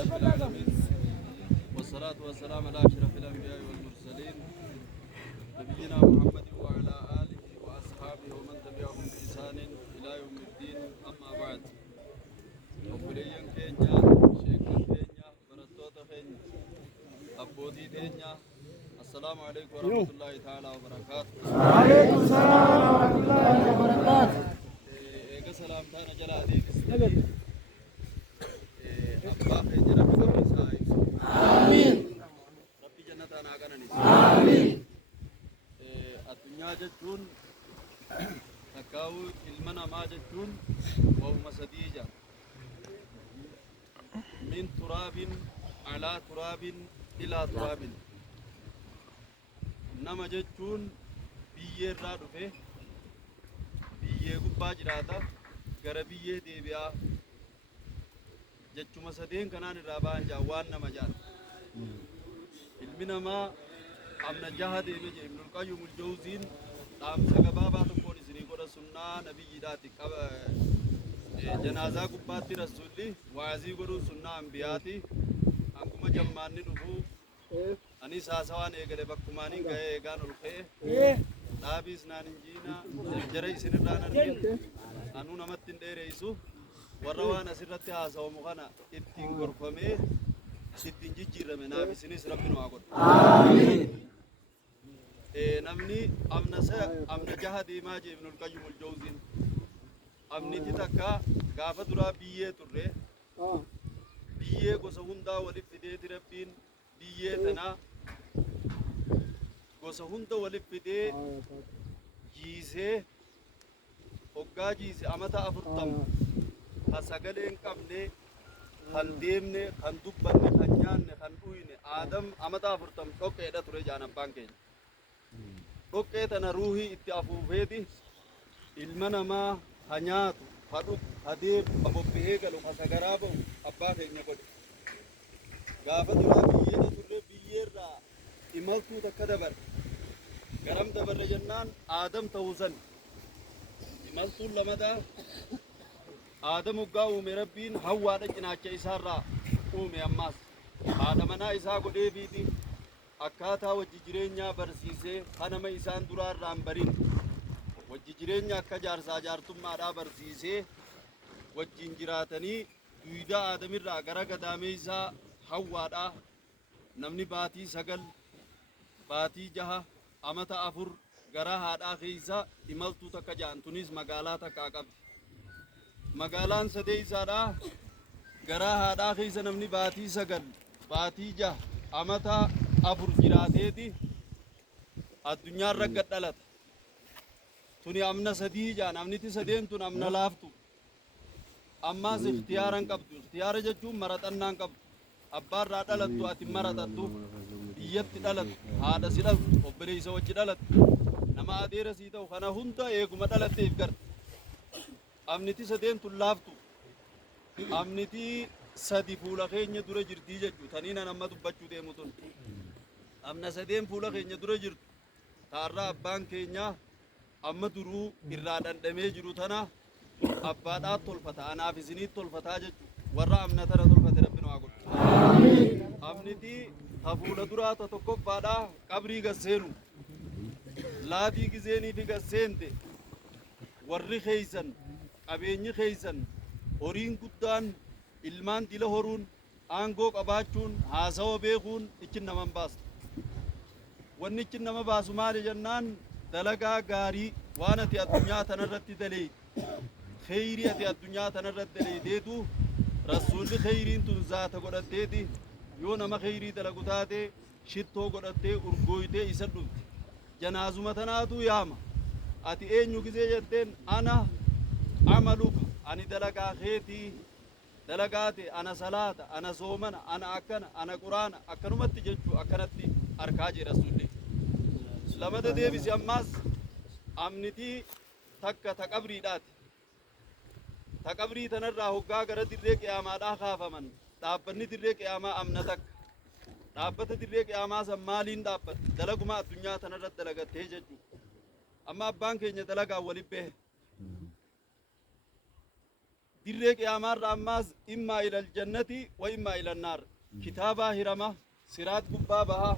رب العالمين والصلاة والسلام على أشرف الأنبياء والمرسلين نبينا محمد وعلى آله وأصحابه ومن تبعهم بإحسان إلى يوم الدين أما بعد وبليين كينيا شيخنا كينيا برتوتا كينيا أبودي كينيا السلام عليكم ورحمة الله تعالى وبركاته. وعليكم السلام ورحمة الله وبركاته. إيجا سلام تانا جل عديد أبا خير ربي قبل سايب آمين. ربي جنة أنا أغنى آمين. الدنيا جتون تكاو علمنا ما جتون وهم سديجا من تراب على تراب إلى تراب نما جتون بيه رادو فيه بيه قبا جراتا غرا بيه ديبيا جتشما سدين كنان الرابان جاوان نما جان علمنا ما أمنا جهد إبجي ابن القيم الجوزين تام سقبابا تقول سني قرأ سنة نبي جداتي جنازة قباتي رسولي وعزي قرأ سنة أنبياتي أنكما جمعني نفو أني ساسوان إيقل بكماني غاية إيقان الخيه نابيس نانجينا جرأي سنردان أنجين أنو نمتن ديريسو warrawana sirratti haasawamu kana ittiin gorfamee ittiin jijjiirame naafisinis rabbiin waa godhu. Amiin. Namni amna jaha deemaa jee Ibnul Qayyimul Jawziin amniti takka gaafa duraa biyyee turre biyyee gosa hundaa waliif fideeti rabbiin biyyee tanaa gosa hunda waliif fidee jiisee hoggaa jiise amata 40 kan sagaleen qabne kan deemne kan dubbanne kan nyaanne kan dhuyne Aadam amata 40 dhoqqeedha ture jaan abbaan keenya dhoqqee tana ruuhii itti afuufeeti ilma namaa ha nyaatu ha dhugu ha deemu ha bobbihee galu ha sagaraa ba'u abbaa keenya godhe gaafa duraa biyyeedha turre biyyeerraa imaltuu takka dabarre garam dabarre jennaan Aadam ta'uu san imaltuun lamadaa Aadam hoggaa uume rabbiin hawwaadha cinaacha isaarraa uume ammaas haadha manaa isaa godheefiiti akkaataa wajji jireenyaa barsiisee kanama isaan duraarraa hin barin wajji jireenya akka jaarsaa jaartummaadhaa barsiisee wajjin jiraatanii duudaa Aadamirraa gara gadaamee isaa hawwaadhaa namni baatii 9 baatii 6 amata 4 gara haadhaa keessa imaltuu takka ja'an tunis magaalaa takkaa qabdi. Magaalaan sadee isaadhaa garaa haadhaa keessa namni baatii 9 baatii 6 amata 4 jiraateeti addunyaarra gad dhalata tuni amna sadii jaan amniti sadeen tun amna laaftu ammaas ikhtiyaaran qabdu ikhtiyaara jechuun maraxannaan qabdu abbaarraa dhalattu ati maraxattu biyyatti dhalattu haadha si dhaltu obboleessa wajji dhalattu nama adeera sii ta'u kana hunda eeguma dhalatteef garta amniti sadeen tun laaftu amniti sadi fuula keenya dura jirtii jechuu tanii nan amma dubbachuu deemu tun amna sadeen fuula keenya dura jirtu taarraa abbaan keenya amma duruu irraa dhandhamee jiru tana abbaadhaa tolfata anaaf isiniit tolfataa jechuu warra amna tana tolfate rabbi nu haa godhu. Amniti ta fuula duraa ta tokkoffaadhaa qabrii gasseenu laatii gizeenii fi gasseente warri keeysan qabeenyi keeysan horiin guddaan ilmaan dila horuun aangoo qabaachuun haasawa beekuun ichin naman baastu wanni ichin nama baasu maali jennaan dalagaa gaarii waan ati addunyaa tanarratti daleeyde kheyrii ati addunyaa tanarratti daleeydeetu rasuulli kheyriin tun zaata godhatteeti yoo nama kheyrii dalagu taate shittoo godhattee urgooytee isa dhufti janaazuma tanaatu yaama ati eenyu gizee jetteen ana عملك أنا دلقا خيتي دلقاتي أنا صلاة أنا صومنا أنا أكن أنا قرآن أكنمت جدّو أكنتي أركاجي رسولي لما تدي بس أماس أمنتي تكبري دات تكبري تنرى هوكا قرد الريك يا ما دا خاف من دابني الريك يا ما أمنتك دابت الريك يا ما سمالين دابت دلقوا ما الدنيا تنرى دلقات تيجدّو أما بانك إن دلقا ولي به dirree qiyaamaarra ammaas immaa ilal jannati wa immaa ilal naar kitaabaa hirama siraat gubbaa bahaa